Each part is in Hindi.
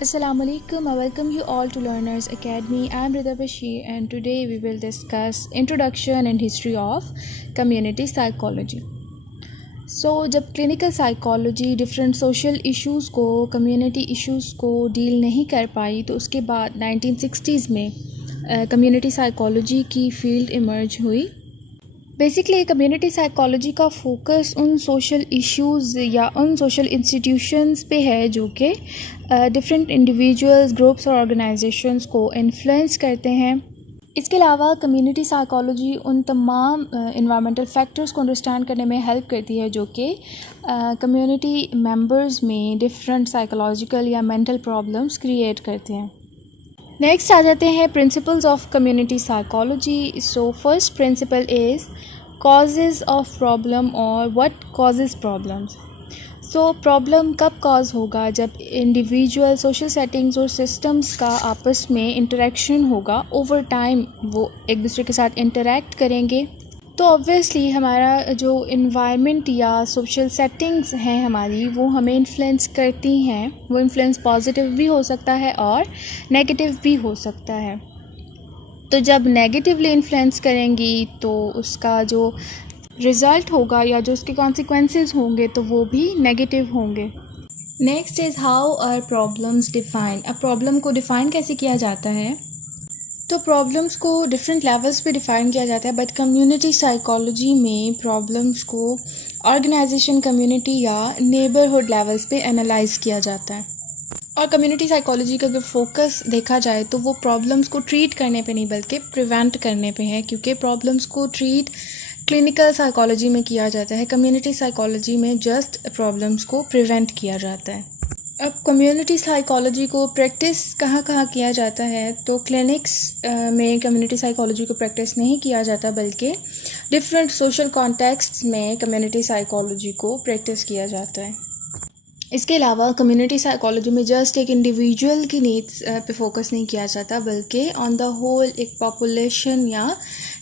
Assalamu alaikum. I welcome you all to Learners Academy. I am Rida Bashir and today we will discuss Introduction and History of Community Psychology. जब clinical psychology different social issues को कम्युनिटी इश्यूज़ को डील नहीं कर पाई तो उसके बाद 1960s में कम्युनिटी साइकोलॉजी की फील्ड इमर्ज हुई। बेसिकली कम्युनिटी साइकोलॉजी का फोकस उन सोशल इश्यूज़ या उन सोशल इंस्टीट्यूशंस पे है जो कि डिफरेंट इंडिविजुअल्स, ग्रुप्स और ऑर्गेनाइजेशंस को इन्फ्लुएंस करते हैं। इसके अलावा कम्युनिटी साइकोलॉजी उन तमाम इन्वायरमेंटल फैक्टर्स को अंडरस्टैंड करने में हेल्प करती है जो कि कम्युनिटी मेंबर्स में डिफरेंट साइकोलॉजिकल या मेंटल प्रॉब्लम्स क्रिएट करते हैं। नेक्स्ट आ जाते हैं principles of community psychology. So first principle is causes of problem और what causes problems. So problem कब कॉज होगा? जब इंडिविजुअल, सोशल सेटिंग्स और सिस्टम्स का आपस में इंटरेक्शन होगा, ओवर टाइम वो एक दूसरे के साथ इंटरेक्ट करेंगे तो ऑब्वियसली हमारा जो इन्वायरमेंट या सोशल सेटिंग्स हैं हमारी वो हमें इन्फ्लुएंस करती हैं। वो इन्फ्लुएंस पॉजिटिव भी हो सकता है और नेगेटिव भी हो सकता है। तो जब नेगेटिवली इन्फ्लुएंस करेंगी तो उसका जो रिज़ल्ट होगा या जो उसके कॉन्सिक्वेंसेस होंगे तो वो भी नेगेटिव होंगे। Next is how are problems define. अब प्रॉब्लम को डिफ़ाइन कैसे किया जाता है? तो प्रॉब्लम्स को डिफरेंट लेवल्स पे डिफ़ाइन किया जाता है, बट कम्युनिटी साइकोलॉजी में प्रॉब्लम्स को ऑर्गेनाइजेशन, कम्युनिटी या नेबरहुड लेवल्स पे एनालाइज किया जाता है। और कम्युनिटी साइकोलॉजी का अगर फोकस देखा जाए तो वो प्रॉब्लम्स को ट्रीट करने पे नहीं बल्कि प्रिवेंट करने पे है, क्योंकि प्रॉब्लम्स को ट्रीट क्लिनिकल साइकोलॉजी में किया जाता है, कम्युनिटी साइकोलॉजी में जस्ट प्रॉब्लम्स को प्रिवेंट किया जाता है। अब कम्युनिटी साइकोलॉजी को प्रैक्टिस कहाँ कहाँ किया जाता है? तो क्लिनिक्स में कम्युनिटी साइकोलॉजी को प्रैक्टिस नहीं किया जाता बल्कि डिफरेंट सोशल कॉन्टेक्स्ट्स में कम्युनिटी साइकोलॉजी को प्रैक्टिस किया जाता है। इसके अलावा कम्युनिटी साइकोलॉजी में जस्ट एक इंडिविजुअल की नीड्स पे फोकस नहीं किया जाता बल्कि ऑन द होल एक पॉपुलेशन या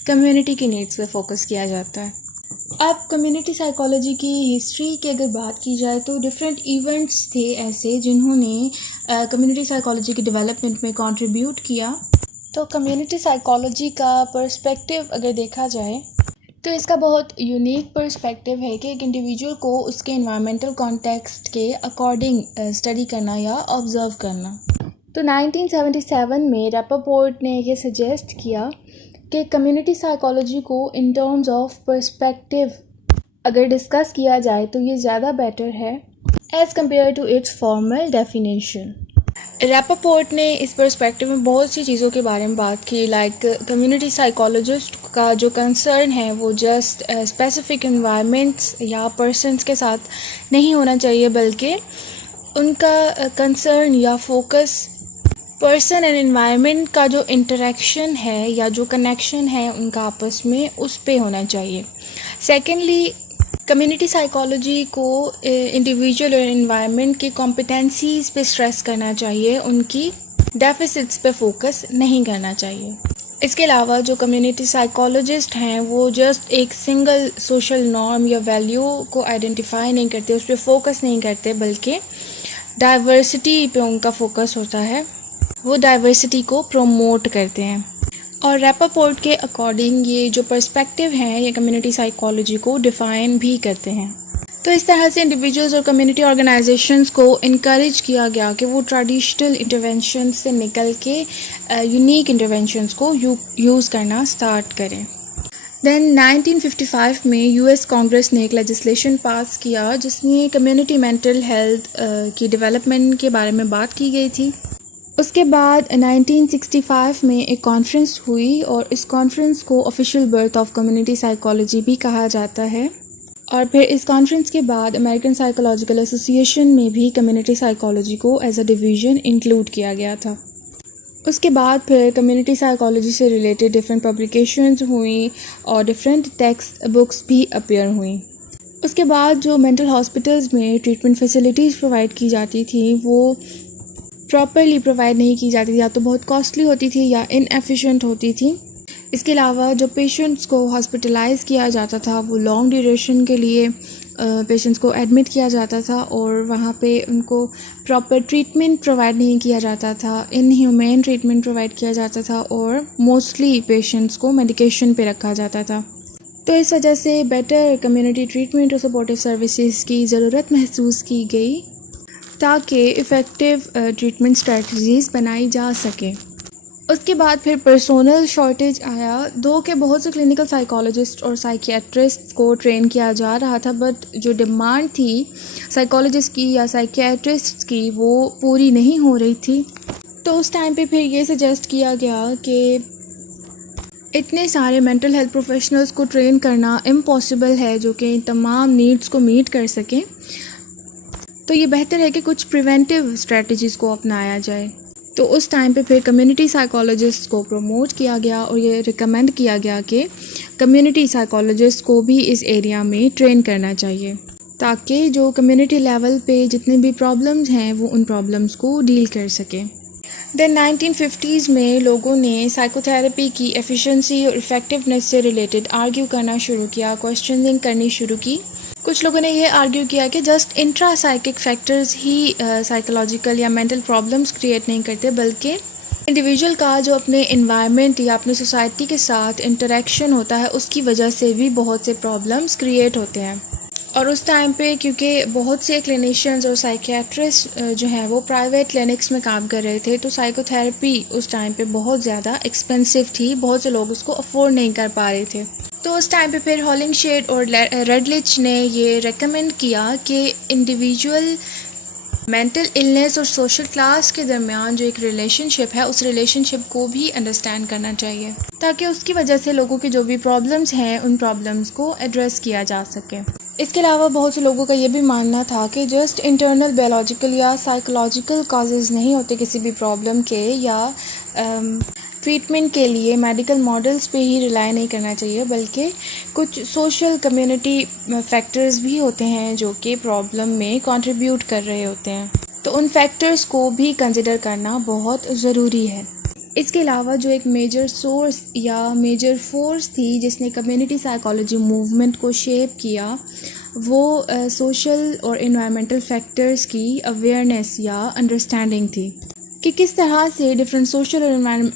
कम्युनिटी की नीड्स पे फोकस किया जाता है। अब कम्युनिटी साइकोलॉजी की हिस्ट्री की अगर बात की जाए तो डिफरेंट इवेंट्स थे ऐसे जिन्होंने कम्युनिटी साइकोलॉजी के डेवलपमेंट में कंट्रीब्यूट किया। तो कम्युनिटी साइकोलॉजी का पर्सपेक्टिव अगर देखा जाए तो इसका बहुत यूनिक पर्सपेक्टिव है कि एक इंडिविजुअल को उसके एनवायरमेंटल कॉन्टेक्स्ट के अकॉर्डिंग स्टडी करना या ऑब्ज़र्व करना। तो 1977 में रैपरपोर्ट ने ये सजेस्ट किया कि कम्युनिटी साइकोलॉजी को इन टर्म्स ऑफ पर्सपेक्टिव अगर डिस्कस किया जाए तो ये ज़्यादा बेटर है as compare to its formal definition. Rappaport ने इस पर्सपेक्टिव में बहुत सी चीज़ों के बारे में बात की, लाइक कम्युनिटी साइकोलॉजिस्ट का जो कंसर्न है वो जस्ट स्पेसिफिक एनवायरनमेंट्स या पर्सन्स के साथ नहीं होना चाहिए बल्कि उनका कंसर्न या फोकस पर्सन एंड एनवायरनमेंट का जो इंटरेक्शन है या जो कनेक्शन है उनका आपस में उस पे होना चाहिए। सेकेंडली, कम्युनिटी साइकोलॉजी को इंडिविजुअल और एनवायरनमेंट की कॉम्पिटेंसीज़ पे स्ट्रेस करना चाहिए, उनकी डेफिसिट्स पे फोकस नहीं करना चाहिए। इसके अलावा जो कम्युनिटी साइकोलॉजिस्ट हैं वो जस्ट एक सिंगल सोशल नॉर्म या वैल्यू को आइडेंटिफाई नहीं करते, उस पर फोकस नहीं करते बल्कि डाइवर्सिटी पे उनका फोकस होता है, वो डाइवर्सिटी को प्रमोट करते हैं। और रैपरपोर्ट के अकॉर्डिंग ये जो पर्सपेक्टिव हैं ये कम्युनिटी साइकोलॉजी को डिफ़ाइन भी करते हैं। तो इस तरह से इंडिविजुअल्स और कम्युनिटी ऑर्गेनाइजेशंस को इनकरेज किया गया कि वो ट्रेडिशनल इंटरवेंशन से निकल के यूनिक इंटरवेंशंस को यूज़ करना स्टार्ट करें। देन 1955 में यूएस कांग्रेस ने एक लेजिस्लेशन पास किया जिसमें कम्युनिटी मेंटल हेल्थ की डेवलपमेंट के बारे में बात की गई थी। उसके बाद 1965 में एक कॉन्फ्रेंस हुई और इस कॉन्फ्रेंस को official birth of community psychology भी कहा जाता है। और फिर इस कॉन्फ्रेंस के बाद अमेरिकन साइकोलॉजिकल एसोसिएशन में भी कम्युनिटी साइकोलॉजी को एज अ डिवीज़न इंक्लूड किया गया था। उसके बाद फिर कम्युनिटी साइकोलॉजी से रिलेटेड डिफरेंट पब्लिकेशंस हुई और डिफरेंट टेक्स्ट बुक्स भी अपीयर हुई। उसके बाद जो मेंटल हॉस्पिटल्स में ट्रीटमेंट फैसिलिटीज़ प्रोवाइड की जाती थी वो प्रॉपरली प्रोवाइड नहीं की जाती थी, या तो बहुत कॉस्टली होती थी या इनएफिशिएंट होती थी। इसके अलावा जो पेशेंट्स को हॉस्पिटलाइज़ किया जाता था वो लॉन्ग ड्यूरेशन के लिए पेशेंट्स को एडमिट किया जाता था और वहाँ पे उनको प्रॉपर ट्रीटमेंट प्रोवाइड नहीं किया जाता था, इनह्यूमेन ट्रीटमेंट प्रोवाइड किया जाता था और मोस्टली पेशेंट्स को मेडिकेशन पे रखा जाता था। तो इस वजह से बेटर कम्युनिटी ट्रीटमेंट और सपोर्टिव सर्विसेज की ज़रूरत महसूस की गई ताकि इफ़ेक्टिव ट्रीटमेंट स्ट्रेटजीज़ बनाई जा सके। उसके बाद फिर पर्सोनल शॉर्टेज आया। दो के बहुत से क्लिनिकल साइकोलॉजिस्ट और साइकियाट्रिस्ट को ट्रेन किया जा रहा था, बट जो डिमांड थी साइकोलॉजिस्ट की या साइकियाट्रिस्ट की वो पूरी नहीं हो रही थी। तो उस टाइम पे फिर ये सजेस्ट किया गया कि इतने सारे मेंटल हेल्थ प्रोफेशनल्स को ट्रेन करना इम्पॉसिबल है जो कि तमाम नीड्स को मीट कर सकें, तो ये बेहतर है कि कुछ प्रिवेंटिव स्ट्रेटजीज़ को अपनाया जाए। तो उस टाइम पे फिर कम्युनिटी साइकोलॉजिस्ट को प्रमोट किया गया और ये रिकमेंड किया गया कि कम्युनिटी साइकोलॉजिस्ट को भी इस एरिया में ट्रेन करना चाहिए ताकि जो कम्युनिटी लेवल पे जितने भी प्रॉब्लम्स हैं वो उन प्रॉब्लम्स को डील कर सकें। देन 1950s में लोगों ने साइकोथेरेपी की एफिशिएंसी और इफ़ेक्टिवनेस से रिलेटेड आर्ग्यू करना शुरू किया, क्वेश्चनिंग करनी शुरू की। कुछ लोगों ने ये आर्ग्यू किया कि जस्ट इंट्रा साइकिक फैक्टर्स ही साइकोलॉजिकल या मेंटल प्रॉब्लम्स क्रिएट नहीं करते, बल्कि इंडिविजुअल का जो अपने इन्वायरमेंट या अपनी सोसाइटी के साथ इंटरेक्शन होता है उसकी वजह से भी बहुत से प्रॉब्लम्स क्रिएट होते हैं। और उस टाइम पे क्योंकि बहुत से क्लिनिशियंस और साइकियाट्रिस्ट जो हैं वो प्राइवेट क्लिनिक्स में काम कर रहे थे, तो साइकोथेरेपी उस टाइम पे बहुत ज़्यादा एक्सपेंसिव थी, बहुत से लोग उसको अफोर्ड नहीं कर पा रहे थे। तो उस टाइम पे फिर हॉलिंगशेड और रेडलिच ने ये रेकमेंड किया कि इंडिविजुअल मेंटल इलनेस और सोशल क्लास के दरमियान जो एक रिलेशनशिप है उस रिलेशनशिप को भी अंडरस्टैंड करना चाहिए ताकि उसकी वजह से लोगों की जो भी प्रॉब्लम्स हैं उन प्रॉब्लम्स को एड्रेस किया जा सके। इसके अलावा बहुत से लोगों का ये भी मानना था कि जस्ट इंटरनल बायोलॉजिकल या साइकोलॉजिकल कॉजेज़ नहीं होते किसी भी प्रॉब्लम के, या ट्रीटमेंट के लिए मेडिकल मॉडल्स पे ही रिलाई नहीं करना चाहिए, बल्कि कुछ सोशल कम्युनिटी फैक्टर्स भी होते हैं जो कि प्रॉब्लम में कंट्रीब्यूट कर रहे होते हैं, तो उन फैक्टर्स को भी कंसिडर करना बहुत ज़रूरी है। इसके अलावा जो एक मेजर सोर्स या मेजर फोर्स थी जिसने कम्युनिटी साइकोलॉजी मूवमेंट को शेप किया वो सोशल और एनवायरमेंटल फैक्टर्स की अवेयरनेस या अंडरस्टैंडिंग थी कि किस तरह से डिफरेंट सोशल और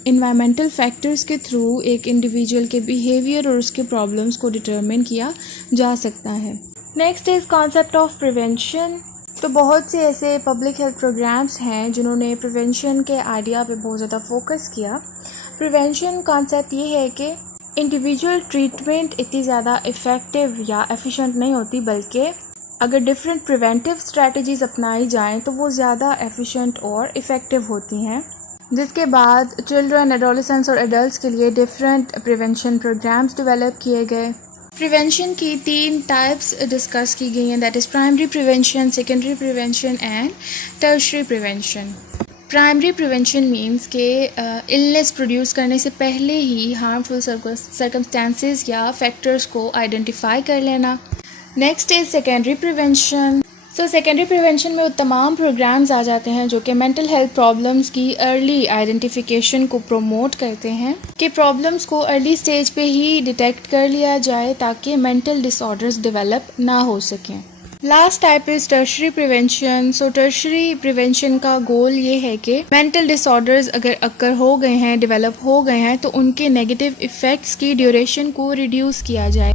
एनवायरमेंटल फैक्टर्स के थ्रू एक इंडिविजुअल के बिहेवियर और उसके प्रॉब्लम्स को डिटरमिन किया जा सकता है। Next is concept of prevention. तो बहुत से ऐसे पब्लिक हेल्थ प्रोग्राम्स हैं जिन्होंने प्रिवेंशन के आइडिया पे बहुत ज़्यादा फोकस किया। प्रिवेंशन कॉन्सेप्ट ये है कि इंडिविजुअल ट्रीटमेंट इतनी ज़्यादा इफ़ेक्टिव या एफिशिएंट नहीं होती, बल्कि अगर डिफरेंट प्रिवेंटिव स्ट्रेटजीज़ अपनाई जाएं तो वो ज़्यादा एफिशिएंट और इफ़ेक्टिव होती हैं। जिसके बाद चिल्ड्रन, एडोलेसेंट्स और एडल्ट्स के लिए डिफरेंट प्रिवेंशन प्रोग्राम्स डेवलप किए गए। प्रिवेंशन की 3 टाइप्स डिस्कस की गई हैं, that is primary prevention, secondary prevention and tertiary prevention. Primary prevention means के इलनेस प्रोड्यूस करने से पहले ही हार्मफुल सर्कमस्टेंसेस या फैक्टर्स को आइडेंटिफाई कर लेना। Next is secondary prevention. So secondary prevention में वो तमाम प्रोग्राम्स आ जाते हैं जो कि मेंटल हेल्थ प्रॉब्लम्स की अर्ली आइडेंटिफिकेशन को प्रोमोट करते हैं कि प्रॉब्लम्स को अर्ली स्टेज पे ही डिटेक्ट कर लिया जाए ताकि मेंटल डिसऑर्डर्स डेवलप ना हो सकें। Last type is tertiary prevention. So tertiary prevention का गोल ये है कि मेंटल डिसऑर्डर्स अगर अक्कर हो गए हैं, डेवलप हो गए हैं, तो उनके नेगेटिव इफ़ेक्ट्स की ड्यूरेशन को रिड्यूस किया जाए।